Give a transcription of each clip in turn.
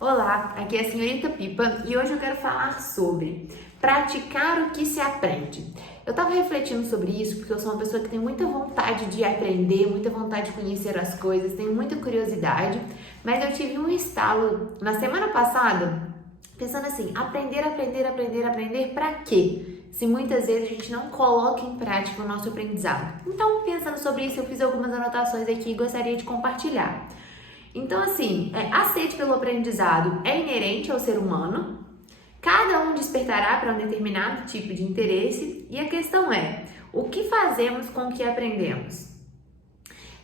Olá, aqui é a senhorita Pipa e hoje eu quero falar sobre praticar o que se aprende. Eu estava refletindo sobre isso porque eu sou uma pessoa que tem muita vontade de aprender, muita vontade de conhecer as coisas, tenho muita curiosidade, mas eu tive um estalo na semana passada pensando assim, aprender para quê? Se muitas vezes a gente não coloca em prática o nosso aprendizado. Então, pensando sobre isso, eu fiz algumas anotações aqui e gostaria de compartilhar. Então, assim, a sede pelo aprendizado é inerente ao ser humano, cada um despertará para um determinado tipo de interesse e a questão é, o que fazemos com o que aprendemos?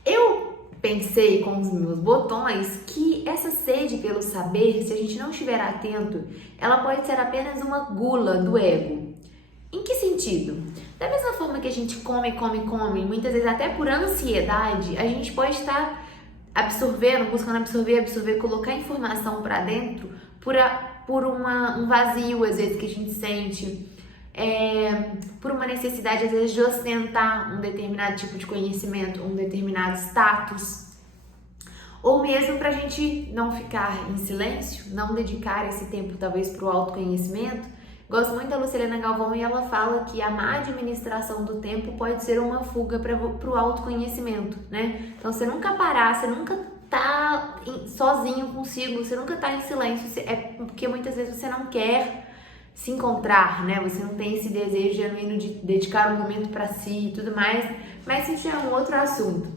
Eu pensei com os meus botões que essa sede pelo saber, se a gente não estiver atento, ela pode ser apenas uma gula do ego. Em que sentido? Da mesma forma que a gente come, muitas vezes até por ansiedade, a gente pode estar absorvendo, buscando absorver, colocar informação para dentro por um vazio, às vezes, que a gente sente, por uma necessidade, às vezes, de ostentar um determinado tipo de conhecimento, um determinado status, ou mesmo para a gente não ficar em silêncio, não dedicar esse tempo, talvez, para o autoconhecimento. Gosto muito da Lucilena Galvão e ela fala que a má administração do tempo pode ser uma fuga para o autoconhecimento, né? Então, você nunca parar, você nunca tá sozinho consigo, você nunca tá em silêncio, é porque muitas vezes você não quer se encontrar, né? Você não tem esse desejo genuíno de dedicar um momento para si e tudo mais, mas isso já é um outro assunto.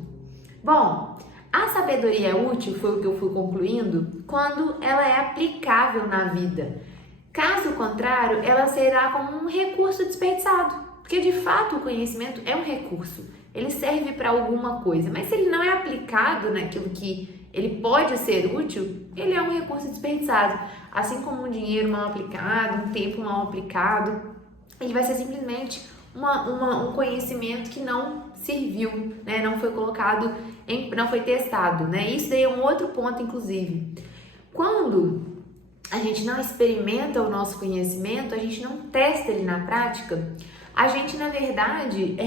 Bom, a sabedoria é útil, foi o que eu fui concluindo, quando ela é aplicável na vida. Caso contrário, ela será como um recurso desperdiçado, porque de fato o conhecimento é um recurso, ele serve para alguma coisa, mas se ele não é aplicado naquilo que ele pode ser útil, ele é um recurso desperdiçado, assim como um dinheiro mal aplicado, um tempo mal aplicado, ele vai ser simplesmente um conhecimento que não serviu, né? Não foi colocado, não foi testado, né? Isso daí é um outro ponto, inclusive. Quando a gente não experimenta o nosso conhecimento, a gente não testa ele na prática, a gente, na verdade,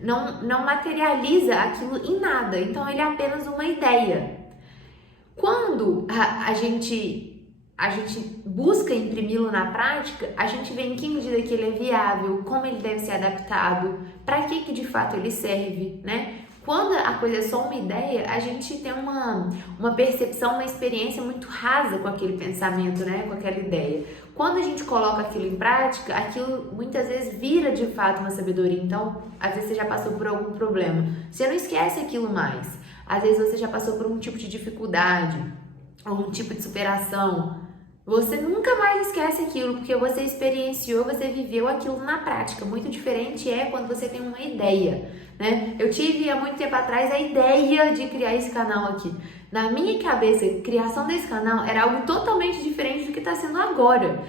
não materializa aquilo em nada. Então, ele é apenas uma ideia. Quando a gente busca imprimi-lo na prática, a gente vê em que medida que ele é viável, como ele deve ser adaptado, para que de fato ele serve, né? Quando a coisa é só uma ideia, a gente tem uma percepção, uma experiência muito rasa com aquele pensamento, né? Com aquela ideia. Quando a gente coloca aquilo em prática, aquilo muitas vezes vira de fato uma sabedoria. Então, às vezes você já passou por algum problema, você não esquece aquilo mais. Às vezes você já passou por um tipo de dificuldade, ou um tipo de superação. Você nunca mais esquece aquilo, porque você experienciou, você viveu aquilo na prática. Muito diferente é quando você tem uma ideia, né? Eu tive há muito tempo atrás a ideia de criar esse canal aqui. Na minha cabeça, a criação desse canal era algo totalmente diferente do que está sendo agora.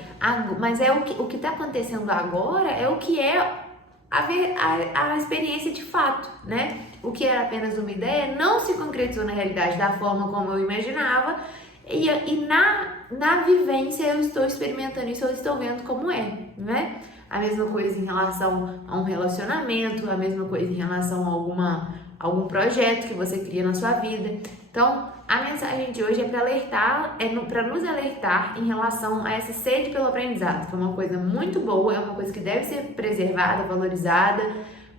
Mas o que está acontecendo agora é o que é a experiência de fato, né? O que era apenas uma ideia não se concretizou na realidade da forma como eu imaginava. E na vivência eu estou experimentando isso, eu estou vendo como é, né? A mesma coisa em relação a um relacionamento, a mesma coisa em relação a algum projeto que você cria na sua vida. Então, a mensagem de hoje é para alertar, para nos alertar em relação a essa sede pelo aprendizado, que é uma coisa muito boa, é uma coisa que deve ser preservada, valorizada,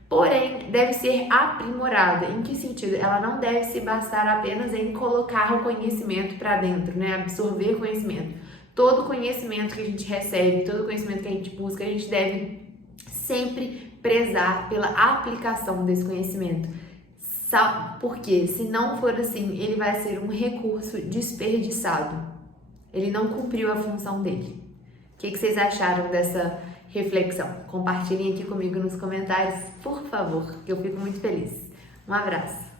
porém deve ser aprimorada. Em que sentido? Ela não deve se bastar apenas em colocar o conhecimento para dentro, né? Absorver conhecimento. Todo conhecimento que a gente recebe, todo conhecimento que a gente busca, a gente deve sempre prezar pela aplicação desse conhecimento. Porque se não for assim, ele vai ser um recurso desperdiçado. Ele não cumpriu a função dele. O que vocês acharam dessa reflexão? Compartilhem aqui comigo nos comentários, por favor, que eu fico muito feliz. Um abraço!